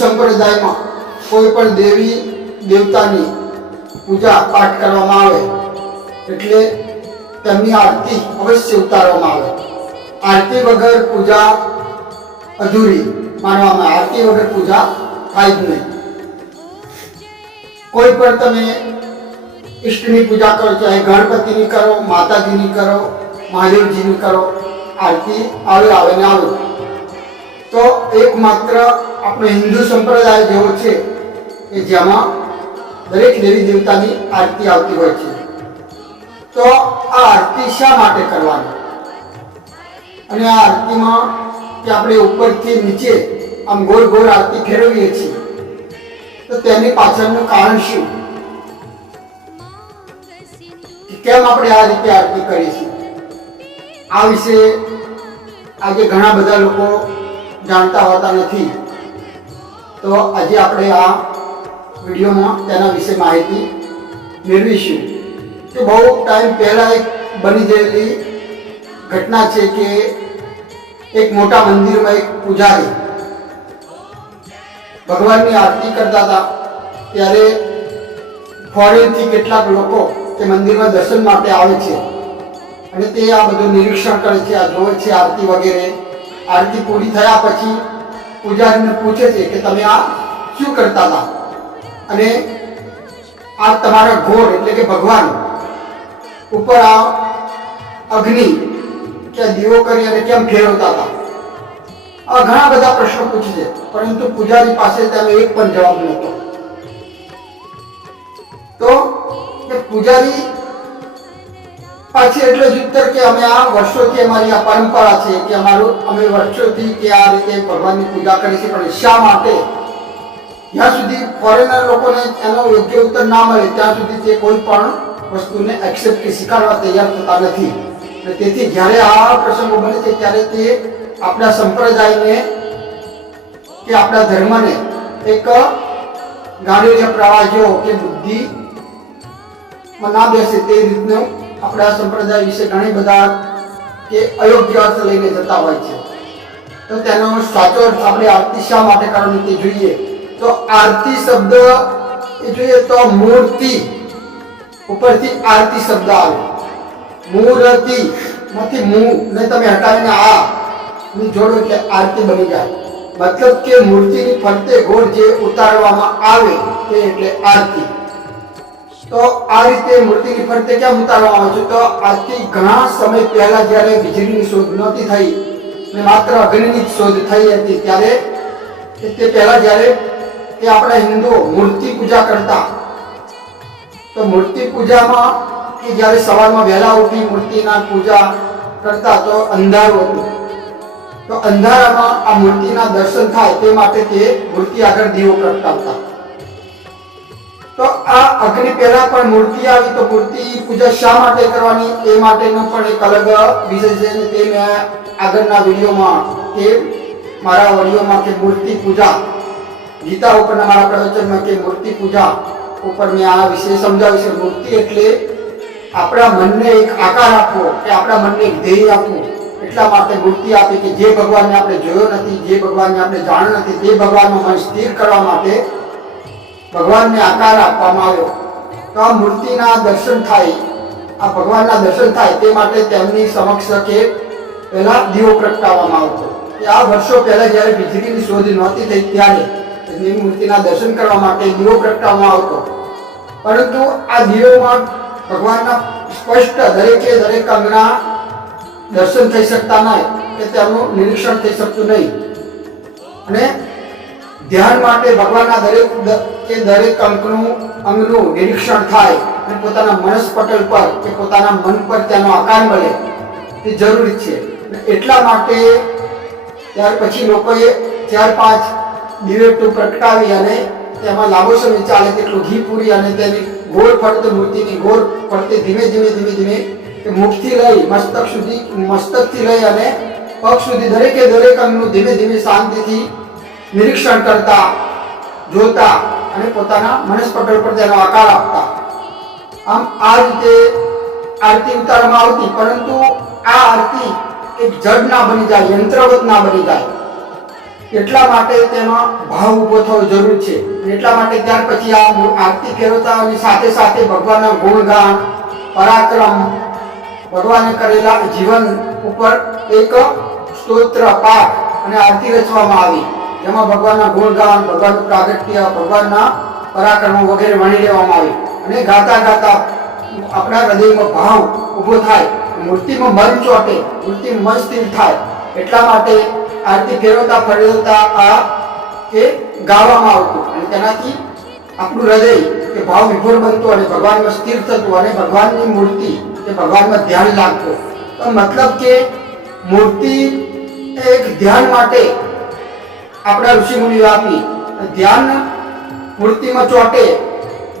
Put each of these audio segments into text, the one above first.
સંપ્રદાયમાં કોઈ પણ દેવી, દેવતાની પૂજા પાઠ કરવામાં આવે, એટલે તેમની આરતી અવશ્ય ઉતારવામાં આવે. આરતી વગર પૂજા અધૂરી માનવામાં. આરતી વગર પૂજા થાય જ નહીં. કોઈ પણ તમે ઈષ્ટની પૂજા કરો, ચાહે ગણપતિની કરો, માતાજીની કરો, મહાદેવજીની કરો, આરતી આવે આવે ને આવે. તો એકમાત્ર આપણો હિન્દુ સંપ્રદાય જેવો છે કે જેમાં દરેક દેવી દેવતાની આરતી આવતી હોય છે. તો આ આરતી શા માટે કરવાની? અને આ આરતીમાં કે આપણે ઉપરથી નીચે આમ ગોળ ગોળ આરતી ફેરવીએ છીએ, તો તેની પાછળનું કારણ શું? કેમ આપણે આ રીતે આરતી કરીશું આ વિશે આજે ઘણા બધા લોકો જાણતા હોતા નથી. તો આજે આપણે આ વિડીયોમાં તેના વિશે માહિતી મેળવીશું. કે બહુ ટાઈમ પહેલાં એક બની ગયેલી ઘટના છે કે એક મોટા મંદિરમાં એક પૂજારી ભગવાનની આરતી કરતા હતા. ત્યારે ફોરેનથી કેટલાક લોકો તે મંદિરમાં દર્શન માટે આવે છે અને તે આ બધું નિરીક્ષણ કરે છે, આ જોવે છે આરતી વગેરે. આરતી પૂરી થયા પછી પૂજારીને પૂછે છે કે તમે આ શું કરતા હતા? અને આ તમારા ઘોર એટલે કે ભગવાન ઉપર આ અગ્નિ કે દીવો કરી અને કેમ ફેરવતા હતા? આ ઘણા બધા પ્રશ્નો પૂછે છે, પરંતુ પૂજારી પાસે તેનો એક પણ જવાબ નહોતો. તો પૂજારી પાછી એટલે જ ઉત્તર કે અમે આ વર્ષોથી અમારી આ પરંપરા છે કે અમારું અમે વર્ષોથી કે આ રીતે ભગવાનની પૂજા કરી છે પણ શા માટે? જ્યાં સુધી ફોરેનર લોકોને એનો યોગ્ય ઉત્તર ના મળે, ત્યાં સુધી તે કોઈ પણ વસ્તુને એક્સેપ્ટ કે સ્વીકારવા તૈયાર થતા નથી. અને તેથી જ્યારે આ પ્રસંગો બને છે, ત્યારે તે આપણા સંપ્રદાયને કે આપણા ધર્મને એક ગાંડીય પ્રવાહ જેવો કે બુદ્ધિ ના બેસે તે રીતનું આપણા સંપ્રદાય વિશે ઘણી બધા કે અયોગ્ય અર્થ લઈને જતા હોય છે. તો તેનો સાચો અર્થ આપણે આરતી શા માટે કરવાની તે જોઈએ. તો આરતી શબ્દ એ જોઈએ તો મૂર્તિ ઉપરથી આરતી શબ્દ આવે. મૂર્તિ માંથી મૂ, ને તમે હટાવીને આ, ની જોડો એટલે આરતી બની જાય. મતલબ કે મૂર્તિની ફરતે ગોળ જે ઉતારવામાં આવે તે એટલે આરતી. તો આ રીતે મૂર્તિની ફરતે કેમ ઉતારવામાં આવે છે? તો આજથી ઘણા સમય પહેલા જ્યારે વીજળીની શોધ નહોતી થઈ ને માત્ર અગ્નિની શોધ થઈ હતી, ત્યારે તે પહેલા જ્યારે તે આપણા હિન્દુઓ મૂર્તિ પૂજા કરતા, તો મૂર્તિ પૂજામાં કે જ્યારે સવારમાં વહેલા ઉઠી મૂર્તિના પૂજા કરતા, તો અંધારું હતું. તો અંધારામાં આ મૂર્તિના દર્શન થાય તે માટે તે મૂર્તિ આગળ દીવો પ્રગટાવતા તો આ અગ્નિ પહેલા પણ મૂર્તિ આવી તો મૂર્તિ પૂજા શા માટે કરવાની એ માટેનો પણ એક અલગ વિષય છે તે મેં આગળના વિડીયોમાં કે મારા ઓડિયોમાં કે મૂર્તિ પૂજા, ગીતા ઉપરના મારા પ્રવચનમાં કે મૂર્તિ પૂજા ઉપર મેં આ વિશે સમજાવ્યું છે. મૂર્તિ એટલે આપણા મનને એક આકાર આપવો કે આપણા મનને એક ધ્યેય આપવું એટલા માટે મૂર્તિ આપી કે જે ભગવાનને આપણે જોયો નથી, જે ભગવાનને આપણે જાણ નથી, તે ભગવાનનું મન સ્થિર કરવા માટે ભગવાનને આકાર આપવામાં આવ્યો. તો આ મૂર્તિના દર્શન થાય, આ ભગવાનના દર્શન થાય તે માટે તેમની સમક્ષ કે પહેલા દીવો પ્રગટાવવામાં આવતો કે આ વર્ષો પહેલા જ્યારે વીજળીની શોધ નહોતી થઈ ત્યારે એમની મૂર્તિના દર્શન કરવા માટે દીવો પ્રગટાવવામાં આવતો. પરંતુ આ દીવોમાં ભગવાનના સ્પષ્ટ દરેકે દરેક અંગના દર્શન થઈ શકતા નહીં કે તેમનું નિરીક્ષણ થઈ શકતું નહીં. અને ધ્યાન માટે ભગવાનના દરેક કે દરેક અંકનું અંગનું નિરીક્ષણ થાય અને પોતાના મનસ પટલ પર કે પોતાના મન પર તેનો આકાર મળે, તે જરૂરી છે. એટલા માટે ત્યાર પછી લોકોએ ચાર પાંચ દિવેટો પ્રગટાવી અને તેમાં લાંબો સમય ચાલે તેટલું ઘી પૂરી અને તેની ગોળ ફરતી મૂર્તિની ગોળ ફરતી ધીમે ધીમે ધીમે ધીમે મુખથી લઈ મસ્તક સુધી, મસ્તકથી લઈ અને પગ સુધી દરેકે દરેક અંગનું ધીમે ધીમે શાંતિથી નિરીક્ષણ કરતા, જોતા અને પોતાના મનસ્પટલ પર તેનો આકાર આપતા. આમ આ રીતે આરતી ઉતારવામાં આવતી, પરંતુ આ આરતી એક જડ ના બની જાય, યંત્રવત ના બની જાય. એટલા માટે તેમાં ભાવ ઊભો થવો જરૂર છે. એટલા માટે ત્યાર પછી આ આરતી ફેરવતાની સાથે સાથે ભગવાનના ગુણગાન, પરાક્રમ, ભગવાને કરેલા જીવન ઉપર એક સ્તોત્ર પાઠ અને આરતી રચવામાં આવી. જેમાં ભગવાનના ગુણગાન ભગવાનનું પ્રાગટ્ય, ભગવાનના પરાક્રમો વગેરે વણી લેવામાં આવી. અને ગાતા ગાતા આપણા હૃદયમાં ભાવ ઊભો થાય, મૂર્તિમાં મન ચોટે, મૂર્તિ મન સ્થિર થાય. એટલા માટે આરતી ફેરવતા ફેરવતા આ એ ગાવામાં આવતું. અને તેનાથી આપણું હૃદય કે ભાવ વિભોર બનતું અને ભગવાનમાં સ્થિર થતું અને ભગવાનની મૂર્તિ કે ભગવાનમાં ધ્યાન લાગતું. તો મતલબ કે મૂર્તિ એક ધ્યાન માટે આપણા ઋષિમુનિઓ આપી ધ્યાન મૂર્તિમાં ચોટે,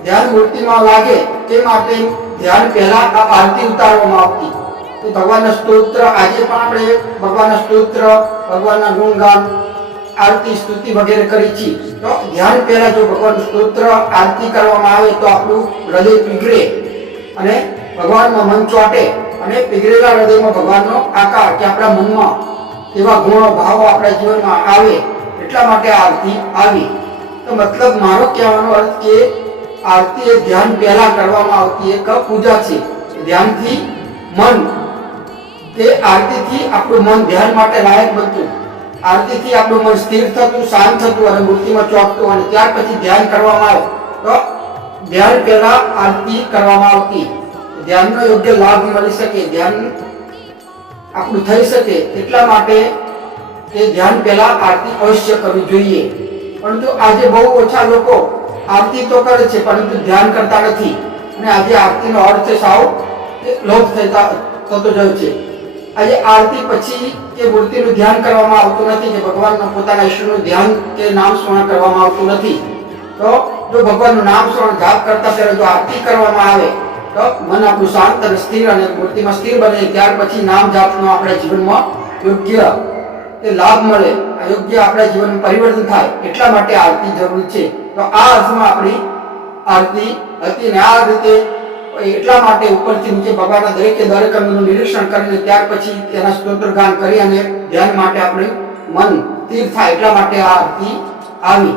ધ્યાન મૂર્તિમાં લાગે તે માટે ધ્યાન પહેલા આ આરતી ઉતારવામાં આવતી. તો ભગવાનના સ્તોત્ર, આજે પણ આપણે ભગવાનના સ્તોત્ર, ભગવાનના ગુણગાન, આરતી, સ્તુતિ વગેરે કરી છે તો ધ્યાન પહેલા જો ભગવાનનું સ્તોત્ર, આરતી કરવામાં આવે તો આપણું હૃદય પીગળે, અને ભગવાનમાં મન ચોટે, અને પીગળેલા હૃદયમાં ભગવાનનો આકાર કે આપણા મનમાં એવા ગુણો, ભાવો આપણા જીવનમાં આવે એટલા માટે આરતી આવી? તો મતલબ મારો કહેવાનો અર્થ કે આરતી એ ધ્યાન પહેલા કરવામાં આવતી એક પૂજા છે. ધ્યાનથી મન. તે આરતીથી આપણું મન ધ્યાન માટે લાયક બનતું. આરતીથી આપણું મન સ્થિર થતું, શાંત થતું અને મૂર્તિમાં ચોંકતું અને ત્યાર પછી ધ્યાન કરવામાં આવે. તો ધ્યાન પહેલા આરતી કરવામાં આવતી. ધ્યાનનો યોગ્ય લાભ મળી શકે, ધ્યાન આપણું થઈ શકે એટલા માટે તે ધ્યાન પહેલા આરતી અવશ્ય કરવી જોઈએ. પરંતુ આજે બહુ ઓછા લોકો આરતી તો કરે છે, પરંતુ ધ્યાન કરતા નથી. અને આજે આરતીનો અર્થ સાવ એ લોપ થતા થતો જાય છે. આજે આરતી પછી કે મૂર્તિનું ધ્યાન કરવામાં આવતું નથી, કે ભગવાનના પોતાના ઈશ્વરનું ધ્યાન કે નામ સ્મરણ કરવામાં આવતું નથી, તો જો ભગવાનનું નામ સ્મરણ જાપ કરતા પહેલા જો આરતી કરવામાં આવે, તો મન આપણું શાંત અને સ્થિર અને મૂર્તિમાં સ્થિર બને, ત્યાર પછી નામ જાપનો આપણા જીવનમાં યોગ્ય એ લાભ મળે યોગ્ય આપણા જીવનમાં પરિવર્તન થાય, એટલા માટે આરતી જરૂરી છે. તો આ અર્થમાં આપણી આરતી હતી ને આ રીતે એટલા માટે ઉપરથી નીચે ભગવાનના દરેકે દરેક અંગનું નિરીક્ષણ કરીને ત્યાર પછી તેના સ્તોત્ર ગાન કરી અને ધ્યાન માટે આપણે મન સ્થિર થાય એટલા માટે આ આરતી આવી.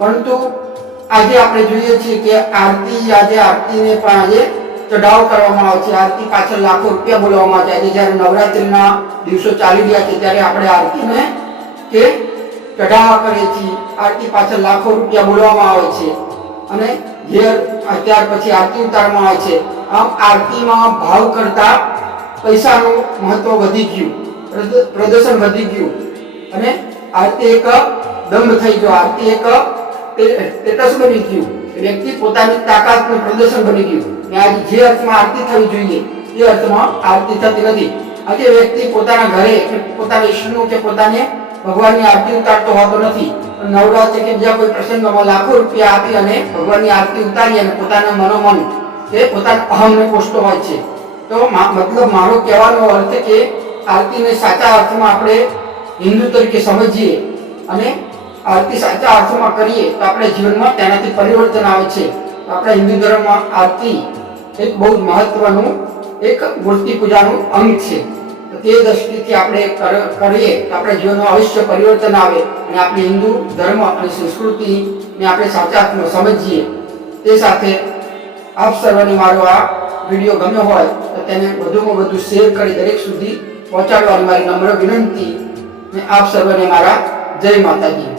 પરંતુ આજે આપણે જોઈએ છીએ કે આરતી આજે આરતીને પણ આજે ચઢાવ કરવામાં આવે છે. આરતી પાછળ લાખો રૂપિયા બોલવામાં આવે છે. જ્યારે નવરાત્રિના દિવસો ચાલી રહ્યા છે, ત્યારે આપણે આરતીને કે ચઢાવા કરીએ છીએ. આરતી પાછળ લાખો રૂપિયા બોલવામાં આવે છે. અને જે ત્યાર પછી આરતી ઉતારવામાં આવે છે, આમ આરતીમાં ભાવ કરતા પૈસાનું મહત્વ વધી ગયું. પ્રદ- પ્રદર્શન વધી ગયું. અને આરતી એક દંભ થઈ ગયો. આરતી એક સ્ટેટસ બની ગયું. વ્યક્તિ પોતાની તાકાતનું પ્રદર્શન બની ગયું. ને આજે જે અર્થમાં આરતી થવી જોઈએ, એ અર્થમાં આરતી થતી નથી. આજે વ્યક્તિ પોતાના ઘરે કે પોતાના વિષ્ણુ કે પોતાને ભગવાનની આરતી ઉતારતો હોતો નથી. નવરાત્રિ કે બીજા કોઈ પ્રસંગમાં લાખો રૂપિયા આપી અને ભગવાનની આરતી ઉતારી અને પોતાના મનોમન એ પોતાના અહમને પોષતો હોય છે. તો મતલબ મારો કહેવાનો અર્થ કે આરતીને સાચા અર્થમાં આપણે હિન્દુ તરીકે સમજીએ અને આરતી સાચા અર્થમાં કરીએ તો આપણે જીવનમાં તેનાથી પરિવર્તન આવે છે. આપણા હિન્દુ ધર્મમાં આરતી એક બહુ મહત્વનું એક મૂર્તિ પૂજાનું અંગ છે. તો તે દ્રષ્ટિથી આપણે કરીએ તો આપણા જીવનમાં અવશ્ય પરિવર્તન આવે અને આપણે હિન્દુ ધર્મ અને સંસ્કૃતિને આપણે સાચા અર્થમાં સમજીએ. તે સાથે આપ સર્વને મારો આ વીડિયો ગમ્યો હોય તો તેને વધુમાં વધુ શેર કરી દરેક સુધી પહોંચાડવાની મારી નમ્ર વિનંતી ને આપ સર્વને મારા જય માતાજી.